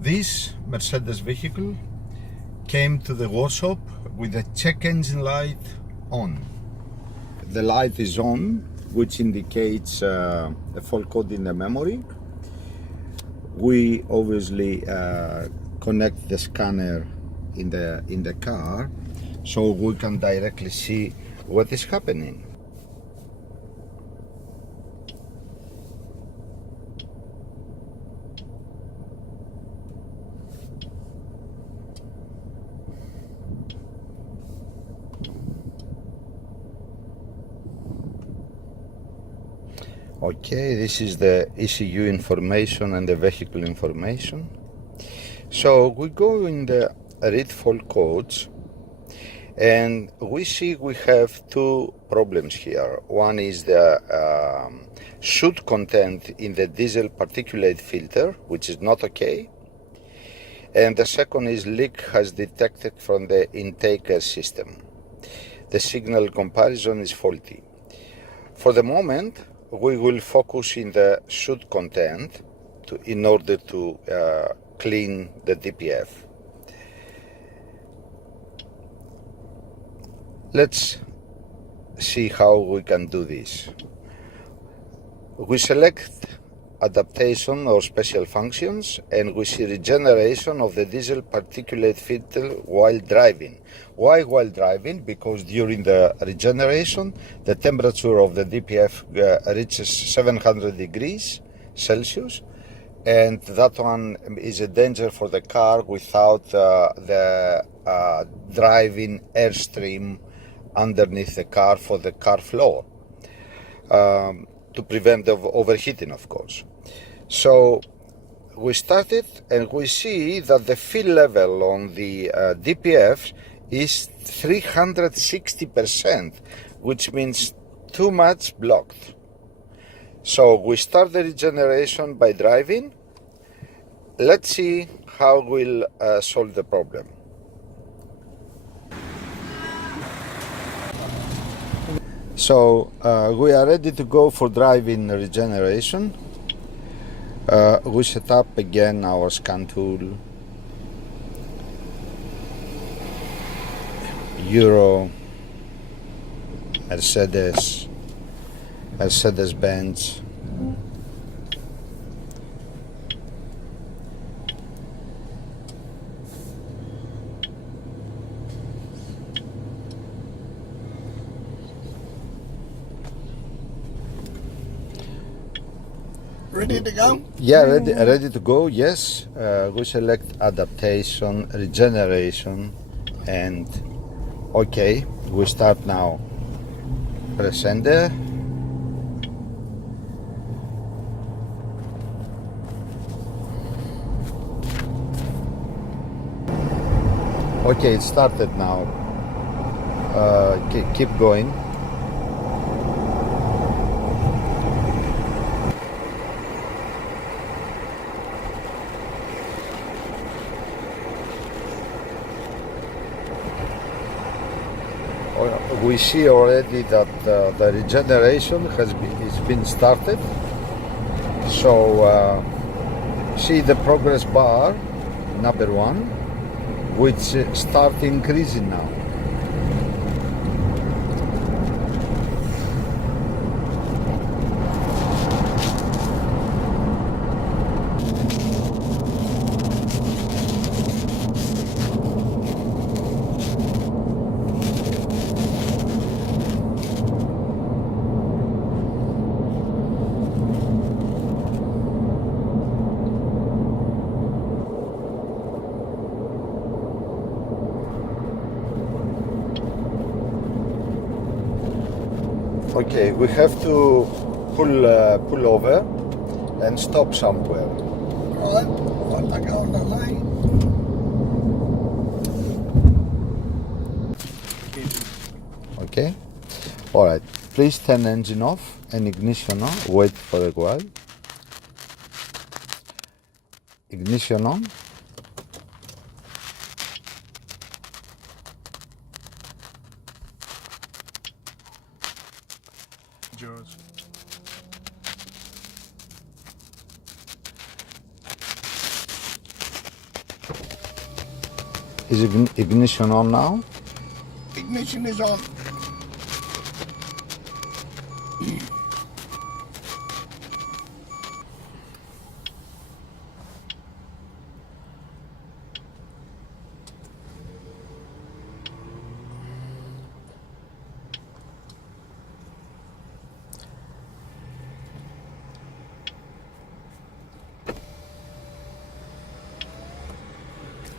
This Mercedes vehicle came to the workshop with the check engine light on. The light is on, which indicates a fault code in the memory. We obviously connect the scanner in the car so we can directly see what is happening. Okay, this is the ECU information and the vehicle information. So we go in the read fault codes and we see we have two problems here. One is the soot content in the diesel particulate filter, which is not okay. And the second is leak has detected from the intake system. The signal comparison is faulty. For the moment, we will focus in the soot content in order to clean the DPF. Let's see how we can do this. We select adaptation or special functions and we see regeneration of the diesel particulate filter while driving. Why while driving? Because during the regeneration the temperature of the DPF reaches 700 degrees Celsius, and that one is a danger for the car without the driving airstream underneath the car for the car floor, to prevent the overheating, of course. So we started and we see that the fill level on the DPF is 360%, which means too much blocked. So we start the regeneration by driving. Let's see how we'll solve the problem. So we are ready to go for driving regeneration. We set up again our scan tool, Euro, Mercedes-Benz. Ready to go? Yeah, ready to go, yes. We select adaptation, regeneration, and okay, we start now. Press enter. Okay, it started now. Keep going. We see already that the regeneration has been started. So see the progress bar, number 1, which start increasing now. Okay, we have to pull over and stop somewhere. Right, I'll take it on the lane. Okay, all right. Please turn engine off and ignition on. Wait for a while. Ignition on. Yours. Is ignition on now? Ignition is on.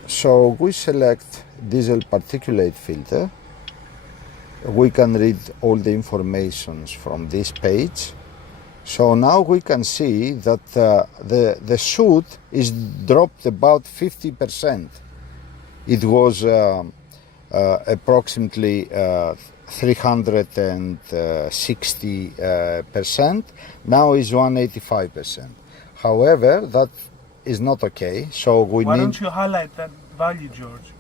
So we select diesel particulate filter. We can read all the information from this page. So now we can see that the soot is dropped about 50%. It was approximately 360%. Now is 185%. However, that is not okay. So we Why need. don't you highlight that value, George?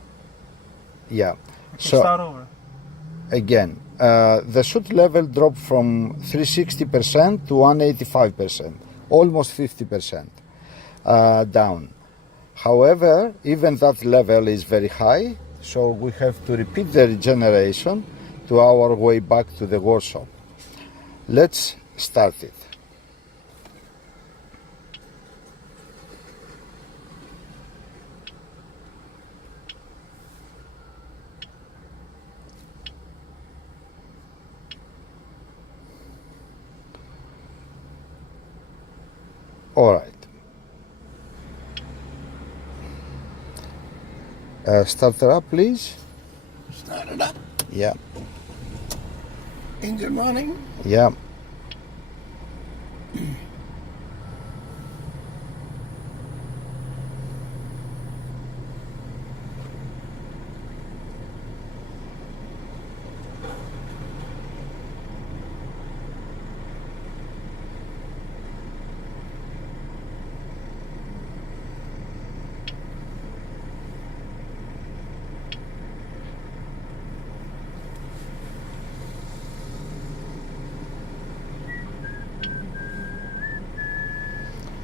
Yeah. We can start over. Again, the soot level dropped from 360% to 185%, almost 50% down. However, even that level is very high, so we have to repeat the regeneration to our way back to the workshop. Let's start it. All right. Start it up, please. Start it up. Yeah. Engine running. Yeah.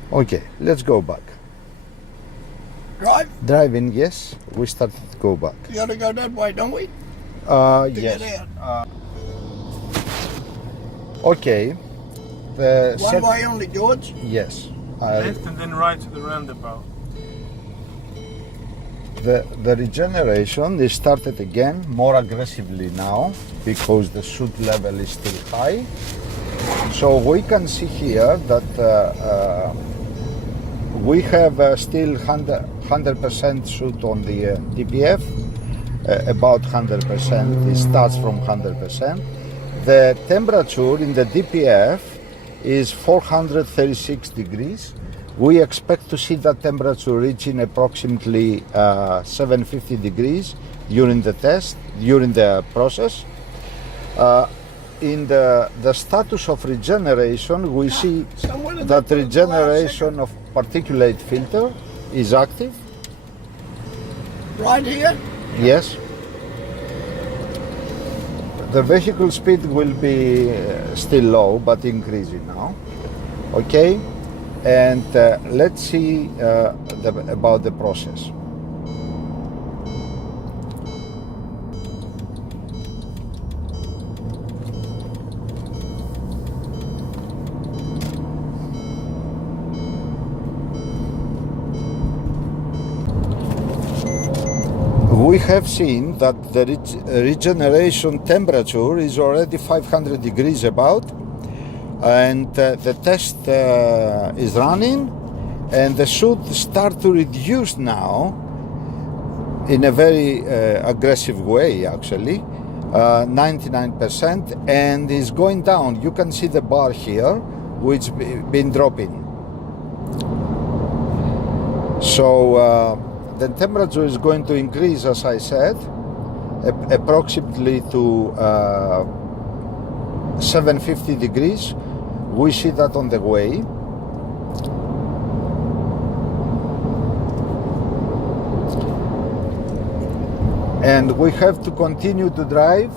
Okay, let's go back. Drive. Driving, yes. We started to go back. You gotta go that way, don't we? To Yes. get out. Okay. The One way only, George. Yes. Left and then right to the roundabout. The regeneration is started again more aggressively now because the soot level is still high. So we can see here that we have still 100% soot on the DPF, about 100%. It starts from 100%. The temperature in the DPF is 436 degrees. We expect to see that temperature reaching approximately 750 degrees during the test, during the process. In the status of regeneration, we see that regeneration of particulate filter is active. Right here. Yes. The vehicle speed will be still low, but increasing now. Okay. And let's see about the process. We have seen that the regeneration temperature is already 500 degrees about, and the test is running, and the soot start to reduce now in a very aggressive way, actually, 99%, and is going down. You can see the bar here, which been dropping. So the temperature is going to increase, as I said, approximately to 750 degrees. We see that on the way. And we have to continue to drive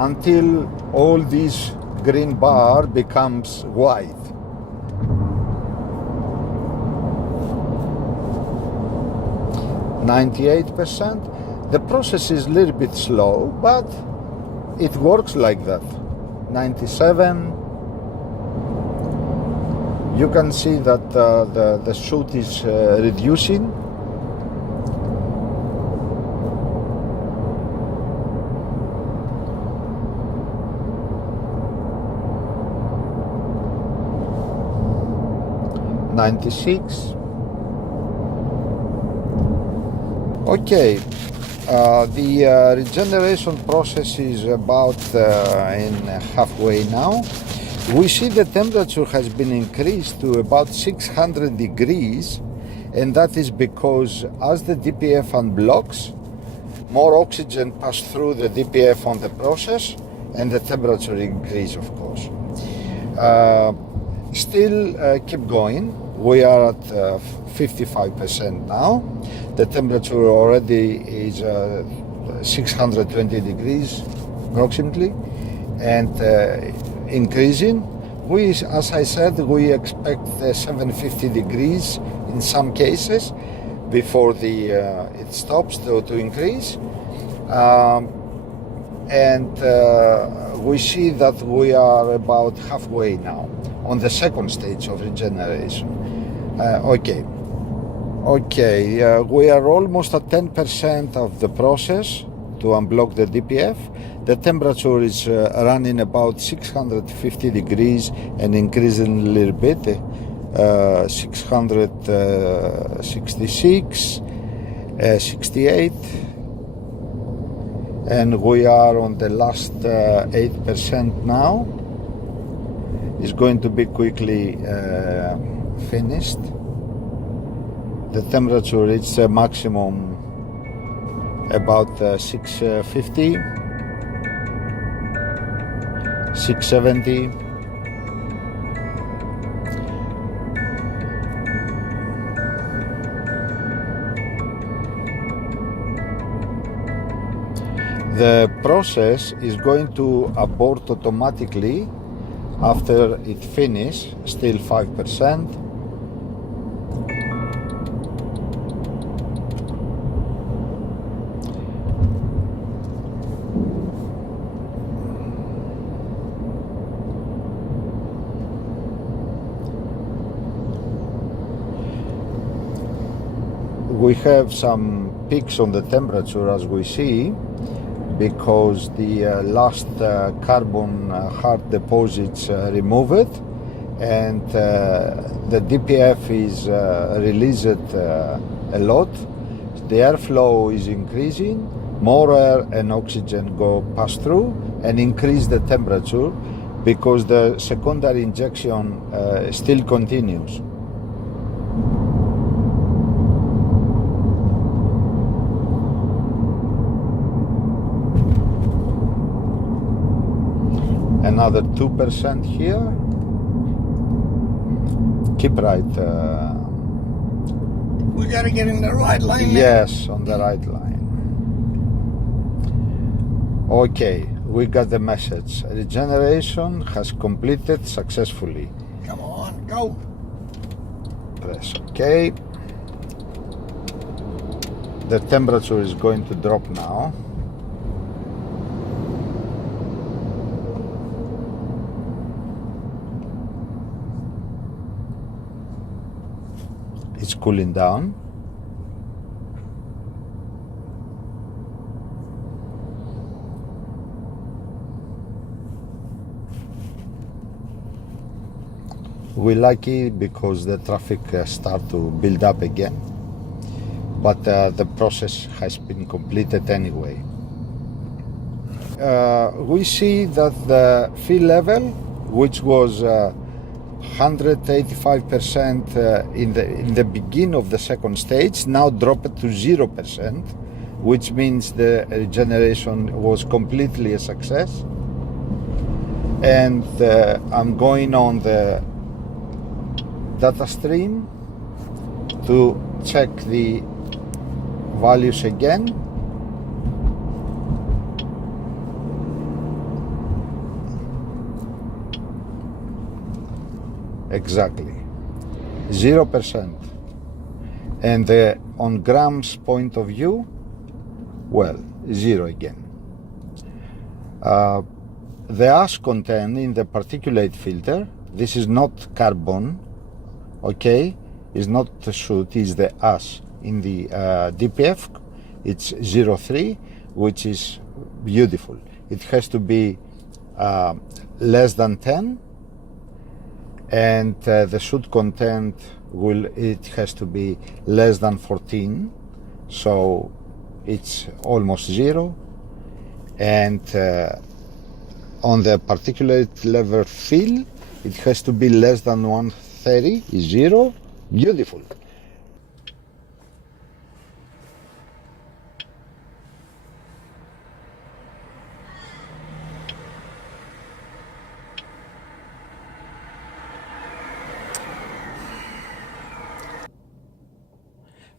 until all this green bar becomes white. 98%. The process is a little bit slow, but it works like that. 97. You can see that the shoot is reducing. $96. Okay, the regeneration process is about in halfway now. We see the temperature has been increased to about 600 degrees, and that is because as the DPF unblocks, more oxygen passes through the DPF on the process, and the temperature increase, of course. Still keep going. We are at 55% now. The temperature already is 620 degrees approximately, and increasing. We, as I said, we expect 750 degrees in some cases before it stops to increase. We see that we are about halfway now on the second stage of regeneration. We are almost at 10% of the process to unblock the DPF. The temperature is running about 650 degrees and increasing a little bit, 666, 68, and we are on the last 8% now. It's going to be quickly finished. The temperature reached a maximum about 650, 670. The process is going to abort automatically after it finishes, still 5%. We have some peaks on the temperature, as we see, because the last carbon hard deposits removed, and the DPF is released a lot. The airflow is increasing, more air and oxygen pass through and increase the temperature because the secondary injection still continues. Another 2% here. Keep right. We gotta get in the right line. Yes, on the right line. Okay, we got the message. Regeneration has completed successfully. Come on, go. Press OK. The temperature is going to drop now. It's cooling down. We're lucky because the traffic start to build up again, but the process has been completed anyway. We see that the fill level, which was 185% in the beginning of the second stage, now dropped to 0%, which means the regeneration was completely a success. And I'm going on the data stream to check the values again. Exactly 0%, and the on grams point of view, well, 0 again. The ash content in the particulate filter, this is not carbon, okay, is not the soot, is the ash. In the DPF, it's 0.3, which is beautiful. It has to be less than 10, and the soot content it has to be less than 14, so it's almost 0. And on the particulate level fill, it has to be less than 130, is 0. Beautiful.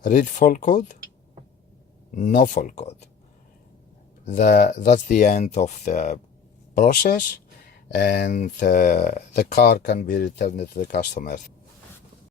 Read fault code? No fault code. That's the end of the process, and the car can be returned to the customer.